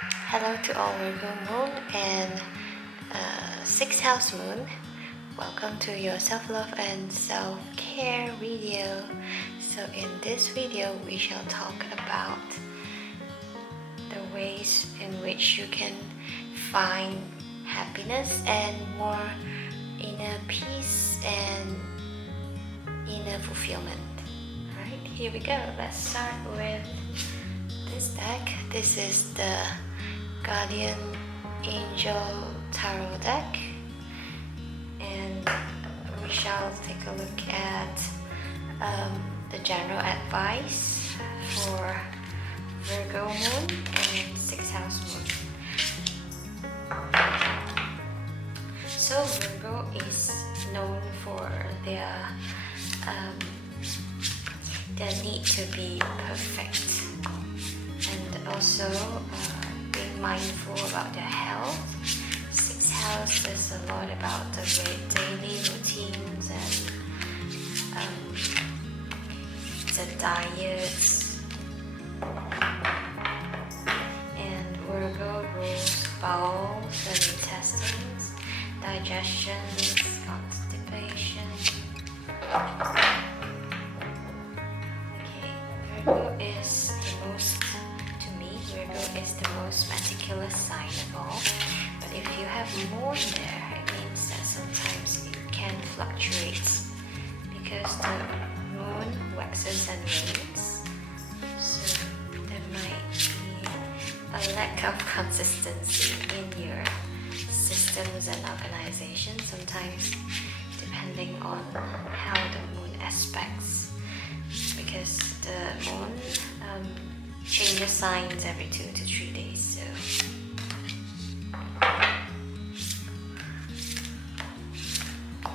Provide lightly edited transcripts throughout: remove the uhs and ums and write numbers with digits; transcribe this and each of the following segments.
Hello to all Virgo Moon and 6th House Moon. Welcome to your self-love and self-care video. So in this video, we shall talk about the ways in which you can find happiness and more inner peace and inner fulfillment. Alright, here we go. Let's start with this deck. This is the Guardian Angel Tarot deck, and we shall take a look at the general advice for Virgo Moon and 6th House Moon. So Virgo is known for their need to be perfect, and also being mindful about their health. 6th house is a lot about the daily routines and the diets. And Virgo rules bowels and intestines, digestion, constipation. Okay, Virgo is the most Virgo is the most meticulous sign of all, but if you have moon there, it means that sometimes it can fluctuate because the moon waxes and wanes, so there might be a lack of consistency in your systems and organization sometimes, depending on how the moon aspects, because the moon changes signs every 2 to 3 days. So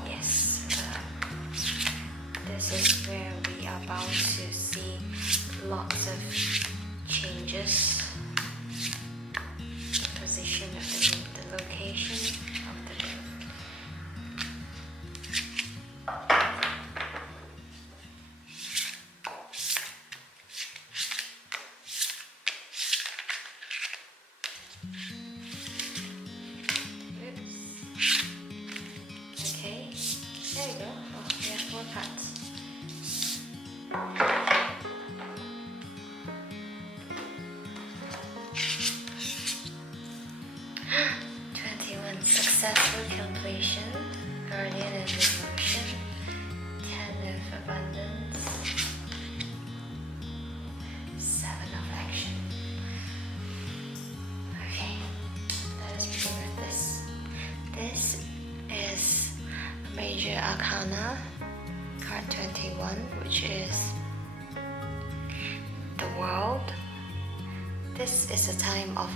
yes, this is where we are bound to see lots of changes. The position of the moon, the location of the moon. Okay, there you go. Oh, we have more cards. Successful completion, guardian and devotion, 10 of abundance, 7 of action. Okay, let us begin with this. This is a major arcana, card 21, which is the world. This is a time of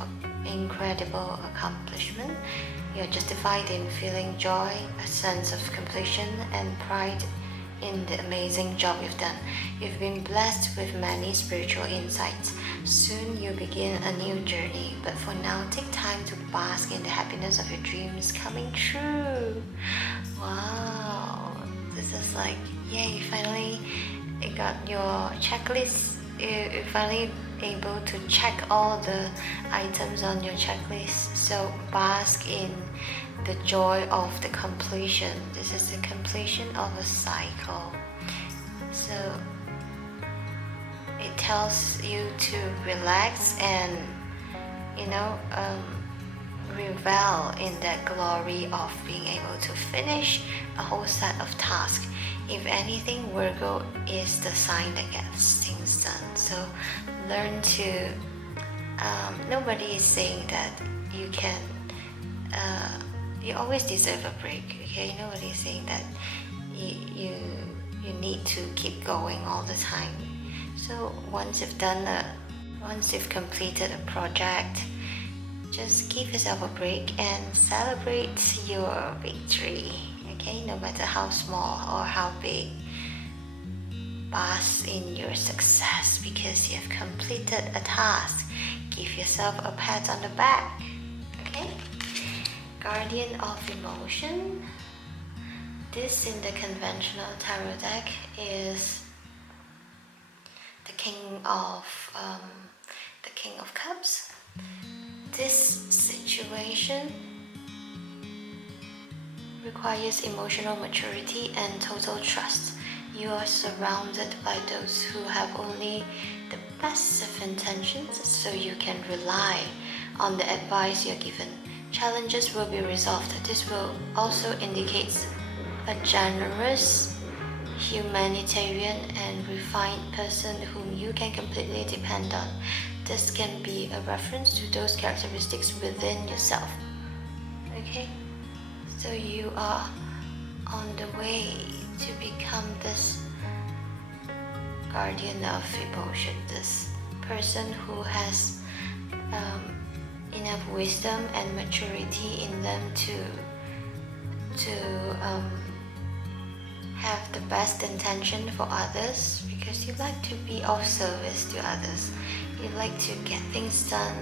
incredible accomplishment. You're justified in feeling joy, a sense of completion, and pride in the amazing job you've done. You've been blessed with many spiritual insights. Soon you begin a new journey, but for now, take time to bask in the happiness of your dreams coming true. Wow, this is like, yay, finally you got your checklist. You finally able to check all the items on your checklist, so bask in the joy of the completion. This is the completion of a cycle, so it tells you to relax and revel in that glory of being able to finish a whole set of tasks. If anything, Virgo is the sign that gets things done. So learn to, nobody is saying that you can, you always deserve a break, okay? Nobody is saying that you need to keep going all the time. So once you've completed a project, just give yourself a break and celebrate your victory, okay? No matter how small or how big, bask in your success because you've completed a task. Give yourself a pat on the back, okay? Guardian of emotion. This in the conventional tarot deck is the King of Cups. this situation requires emotional maturity and total trust. You are surrounded by those who have only the best of intentions, so you can rely on the advice you're given. Challenges will be resolved. This will also indicate a generous, humanitarian, and refined person whom you can completely depend on. This can be a reference to those characteristics within yourself. Okay? So you are on the way to become this guardian of emotion, this person who has enough wisdom and maturity in them to have the best intention for others, because you like to be of service to others. You like to get things done.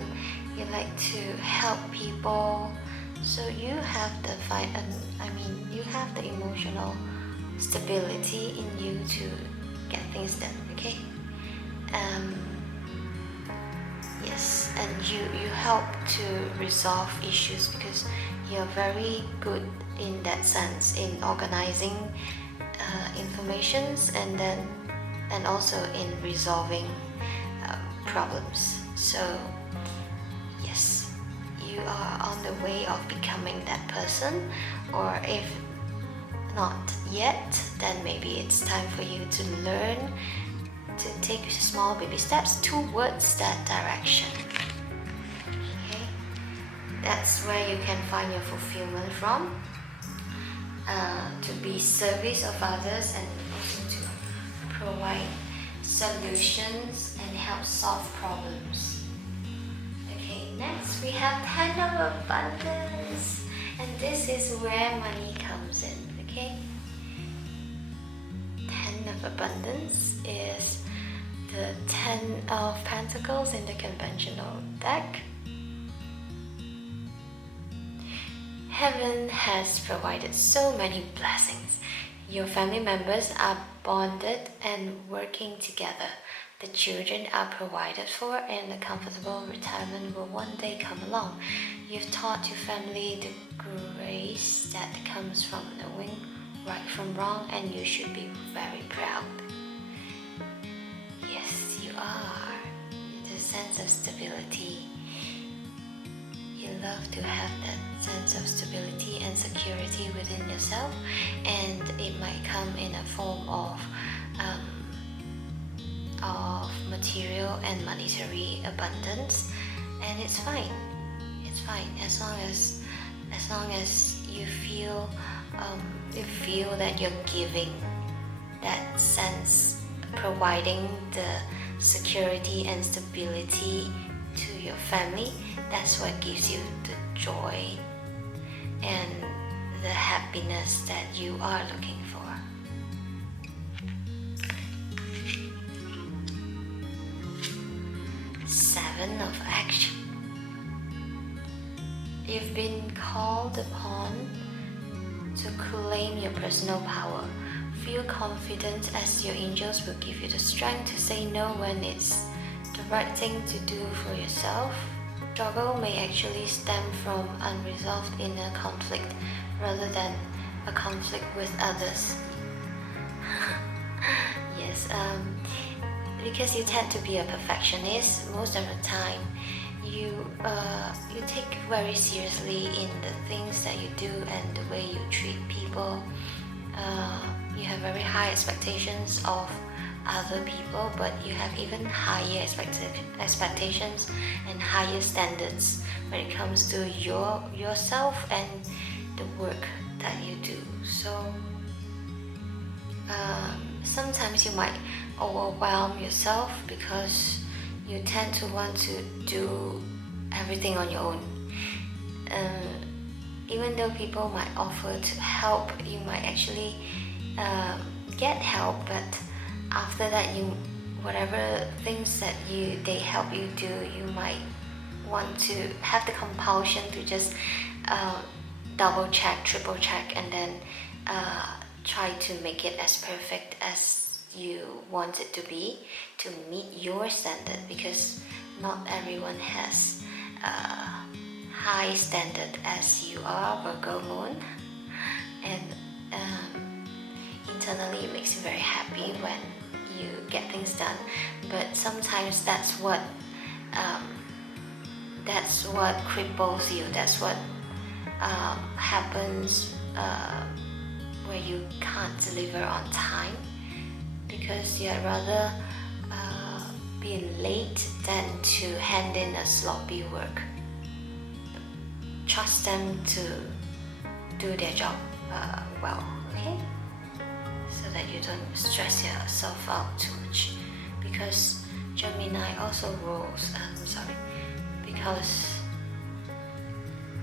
You like to help people. So you have you have the emotional stability in you to get things done. Okay. Yes, and you help to resolve issues because you're very good in that sense, in organizing informations and also in resolving problems. So yes, you are on the way of becoming that person, or if not yet, then maybe it's time for you to learn to take small baby steps towards that direction. Okay, that's where you can find your fulfillment from, to be service of others and also to provide solutions and help solve problems. Okay, next we have Ten of Abundance, and this is where money comes in. Okay, Ten of Abundance is the Ten of Pentacles in the conventional deck. Heaven has provided so many blessings. Your family members are bonded and working together. The children are provided for, and a comfortable retirement will one day come along. You've taught your family the grace that comes from knowing right from wrong, and you should be very proud. Yes, you are. The sense of stability. You love to have that sense of stability and security within yourself, and it might come in a form of material and monetary abundance, and it's fine. It's fine as long as you feel that you're giving that sense, providing the security and stability to your family. That's what gives you the joy and the happiness that you are looking for. Seven of Action. You've been called upon to claim your personal power. Feel confident as your angels will give you the strength to say no when it's the right thing to do for yourself. Struggle may actually stem from unresolved inner conflict rather than a conflict with others. Yes, because you tend to be a perfectionist most of the time. You take very seriously in the things that you do and the way you treat people. You have very high expectations of other people, but you have even higher expectations and higher standards when it comes to yourself and the work that you do. So sometimes you might overwhelm yourself because you tend to want to do everything on your own. Even though people might offer to help, you might actually get help, but after that, whatever things that they help you do, you might want to have the compulsion to just double check, triple check, and then try to make it as perfect as you want it to be to meet your standard, because not everyone has high standard as you are, Virgo moon, and internally it makes you very happy when you get things done. But sometimes that's what cripples you. That's what happens where you can't deliver on time, because you'd rather be late than to hand in a sloppy work. Trust them to do their job well, okay? So that you don't stress yourself out too much. Because Gemini also rules, because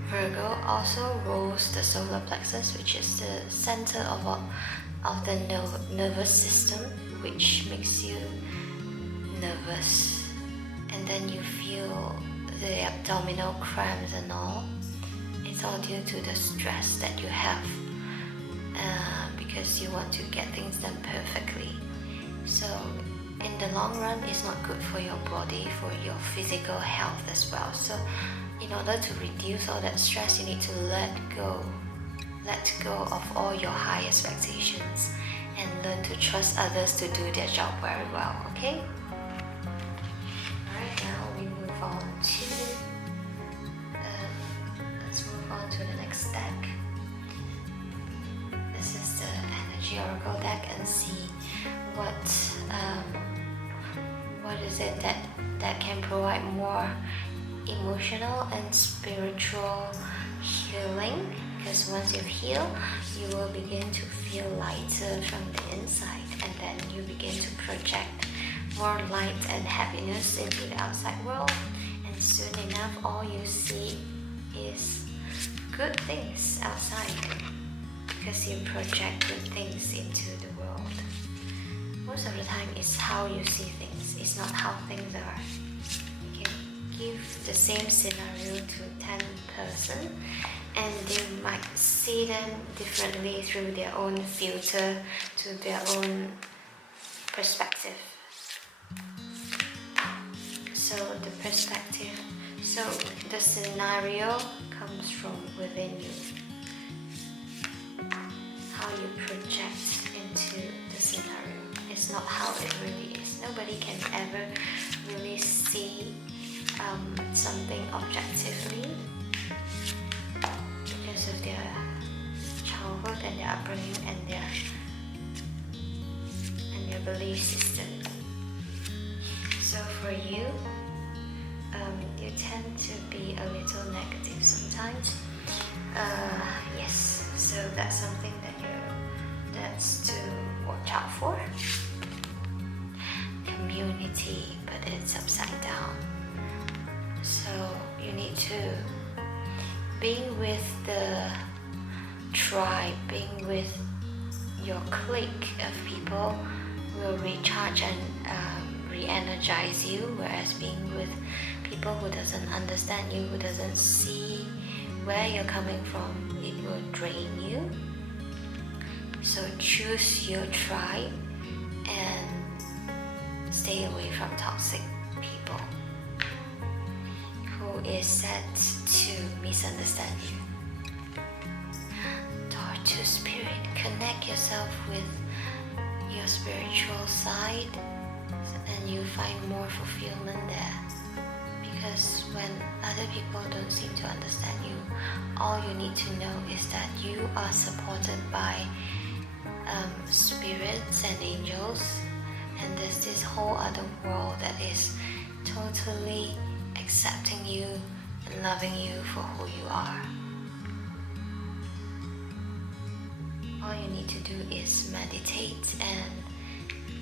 Virgo also rules the solar plexus, which is the center of the nervous system, which makes you nervous. And then you feel the abdominal cramps and all. It's all due to the stress that you have because you want to get things done perfectly. So in the long run, it's not good for your body, for your physical health as well. So in order to reduce all that stress, you need to let go of all your high expectations and learn to trust others to do their job very well, okay? Alright, now we move on to let's move on to the next deck. This is the energy oracle deck, and see what is it that can provide more emotional and spiritual healing. Because once you heal, you will begin to feel lighter from the inside, and then you begin to project more light and happiness into the outside world, and soon enough all you see is good things outside, because you project good things into the world. Most of the time it's how you see things, it's not how things are. You can give the same scenario to 10 person and they might see them differently through their own filter, to their own perspective. So the scenario comes from within you. How you project into the scenario. It's not how it really is. Nobody can ever really see something objectively because of their childhood and their upbringing and their belief system. So for you, you tend to be a little negative sometimes. Yes, so that's something that's to watch out for. Community, but it's upside down. So you need to being with the tribe, being with your clique of people will recharge and re-energize you, whereas being with people who doesn't understand you, who doesn't see where you're coming from, it will drain you. So choose your tribe and stay away from toxic people who is set to misunderstand you. Door to spirit, connect yourself with your spiritual side and you find more fulfillment there. Because when other people don't seem to understand you, all you need to know is that you are supported by spirits and angels, and there's this whole other world that is totally accepting you and loving you for who you are. All you need to do is meditate and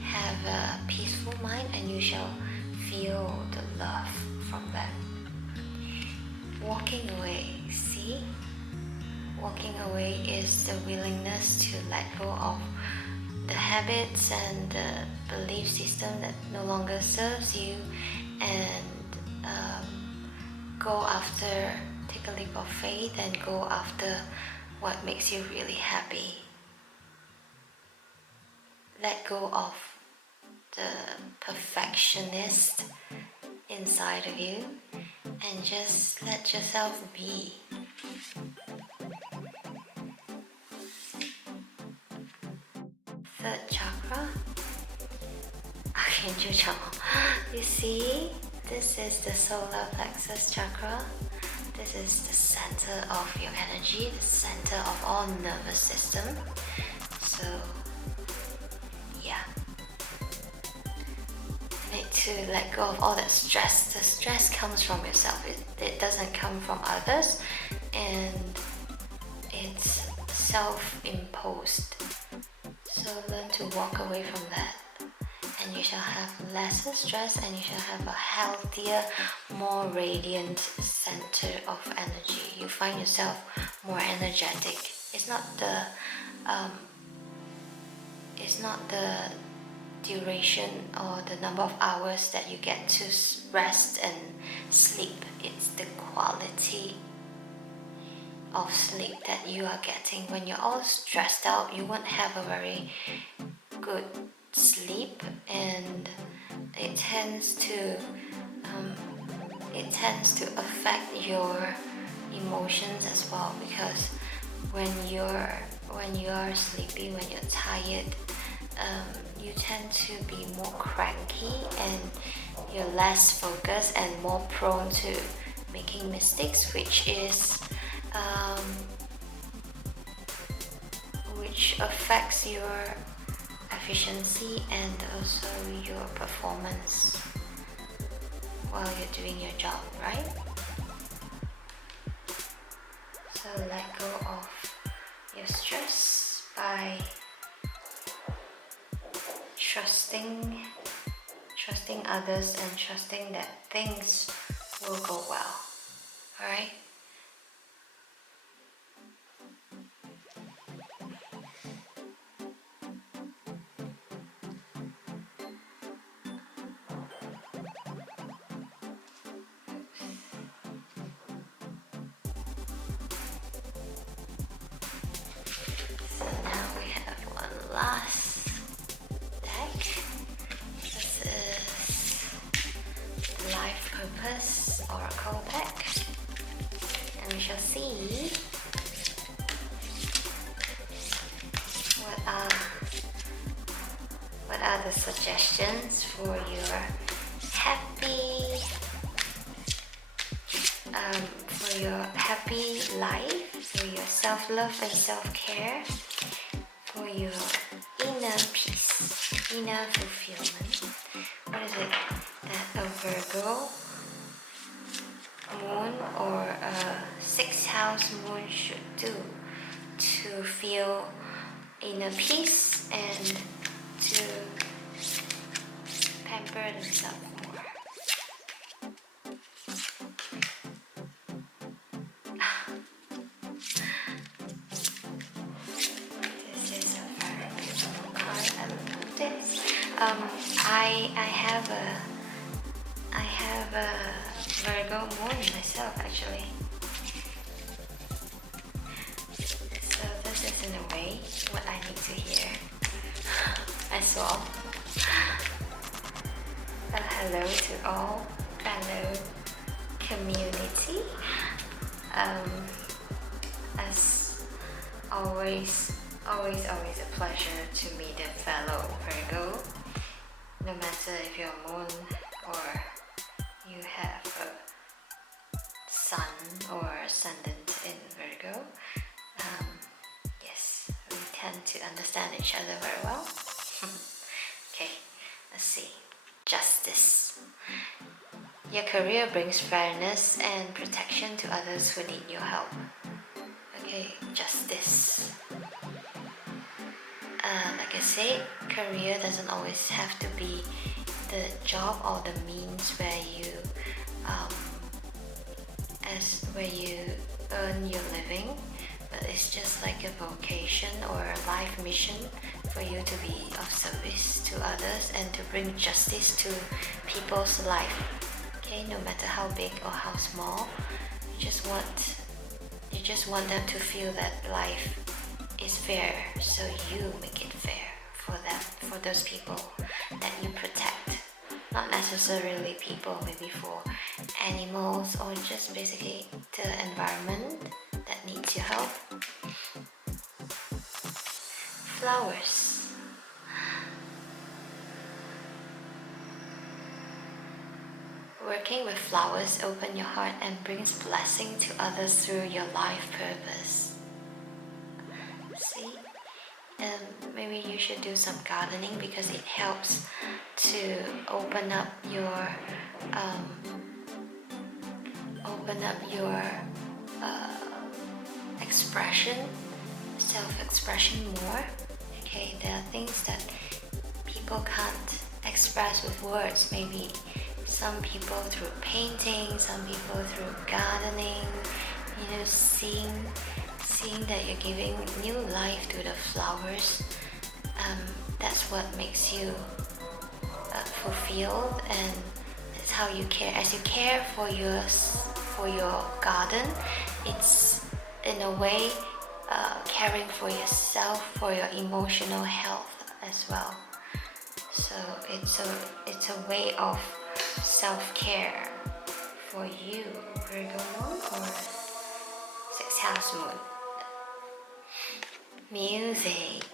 have a peaceful mind, and you shall feel the love from them. Walking away, see? Walking away is the willingness to let go of the habits and the belief system that no longer serves you, and take a leap of faith and go after what makes you really happy. Let go of the perfectionist inside of you and just let yourself be. Third chakra. You see, this is the solar plexus chakra. This is the center of your energy, the center of all nervous system. So yeah, you need to let go of all that stress. The stress comes from yourself. It doesn't come from others, and it's self-imposed. So learn to walk away from that, and you shall have lesser stress, and you shall have a healthier, more radiant center of energy. You find yourself more energetic. It's not the duration or the number of hours that you get to rest and sleep. It's the quality of sleep that you are getting. When you're all stressed out, you won't have a very good sleep, and it tends to affect your emotions as well, because when you're sleepy, when you're tired, you tend to be more cranky, and you're less focused and more prone to making mistakes, which affects your efficiency and also your performance while you're doing your job, right? So let go of your stress by trusting others and trusting that things will go well. Alright? So now we have one last deck. This is the Life Purpose Oracle deck, and we shall see what are the suggestions for your happy life, for your self-love and self-care, for your inner peace, inner fulfillment. What is it that a Virgo moon or a 6th house moon should do to feel inner peace and to pamper themselves more? This is a very beautiful card. I love this. I have a Virgo moon myself, actually. So this is in a way what I need to hear as well. Hello to all fellow community. As always a pleasure to meet a fellow Virgo. No matter if you're moon or you have a sun or ascendant in Virgo, yes, we tend to understand each other very well. Okay, let's see. Justice. Your career brings fairness and protection to others who need your help. Okay, justice. Like I said, career doesn't always have to be the job or the means where you earn your living, but it's just like a vocation or a life mission for you to be of service to others and to bring justice to people's life. Okay, no matter how big or how small, you just want them to feel that life is fair, so you make it fair for them, for those people that you protect. Not necessarily people, maybe for animals, or just basically the environment that needs your help. Flowers. Working with flowers open your heart and brings blessing to others through your life purpose. See? Maybe you should do some gardening because it helps to open up your expression, self-expression more. Okay, there are things that people can't express with words. Maybe some people through painting, some people through gardening. You know, seeing that you're giving new life to the flowers. That's what makes you fulfilled, and that's how you care. As you care for your garden, it's in a way caring for yourself, for your emotional health as well. So it's a way of self-care for you, Virgo moon or 6th house moon. Music.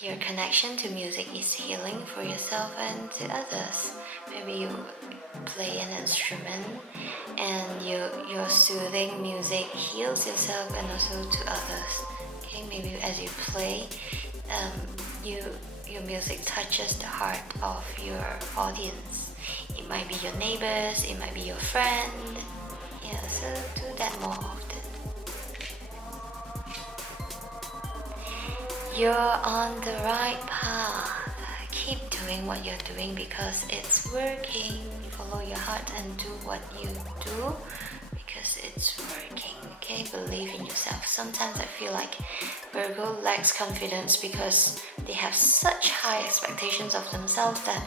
Your connection to music is healing for yourself and to others. Maybe you play an instrument and your soothing music heals yourself and also to others. Okay, maybe as you play, your music touches the heart of your audience. It might be your neighbors, it might be your friend. Yeah, so do that more often. You're on the right path. Keep doing what you're doing because it's working. Follow your heart and do what you do because it's working. Okay, believe in yourself. Sometimes I feel like Virgo lacks confidence because they have such high expectations of themselves that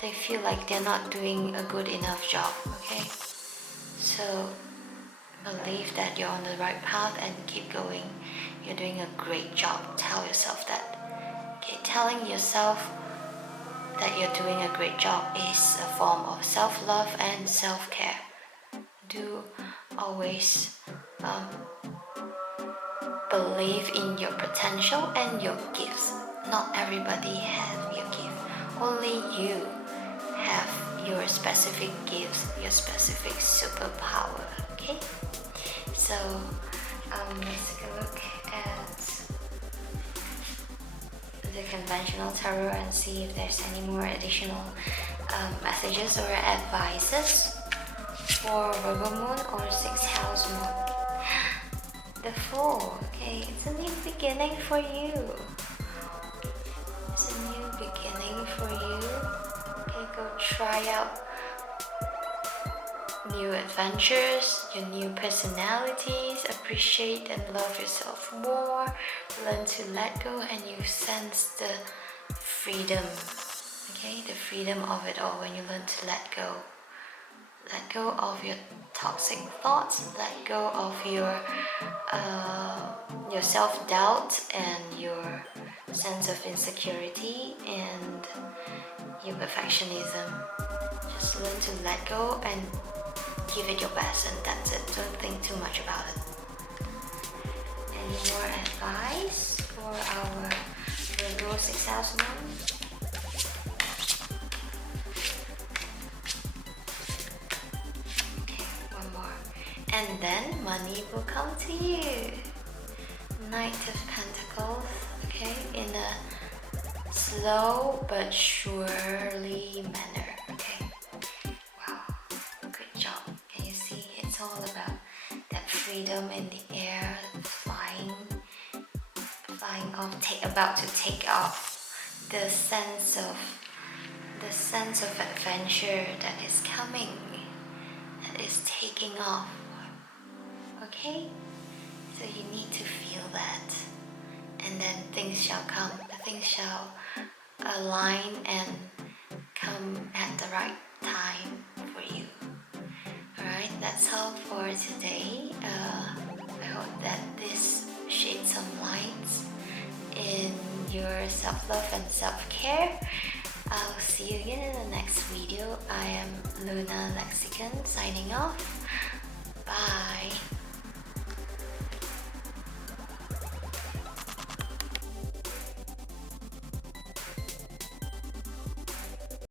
they feel like they're not doing a good enough job. Okay, so believe that you're on the right path and keep going. You're doing a great job. Tell yourself that. Okay, telling yourself that you're doing a great job is a form of self-love and self-care. Do always believe in your potential and your gifts. Not everybody has your gift. Only you have your specific gifts, your specific superpower. Okay? So let's take a look at the conventional tarot and see if there's any more additional messages or advices for Virgo moon or 6th house moon. The Fool. Okay, it's a new beginning for you. It's a new beginning for you. Okay, go try out new adventures, your new personalities, appreciate and love yourself more, learn to let go, and you sense the freedom, okay, the freedom of it all when you learn to let go. Let go of your toxic thoughts, let go of your self-doubt and your sense of insecurity and your perfectionism. Just learn to let go and give it your best, and that's it. Don't think too much about it. Any more advice for our Virgo 6th house moon? Okay, one more. And then money will come to you. Knight of Pentacles, okay, in a slow but surely manner, okay. It's all about that freedom in the air, flying off, about to take off. The sense of adventure that is coming, that is taking off. Okay, so you need to feel that, and then things shall come. Things shall align and come at the right time for you. Alright, that's all for today. I hope that this sheds some lights in your self-love and self-care. I'll see you again in the next video. I am Luna Lexicon signing off.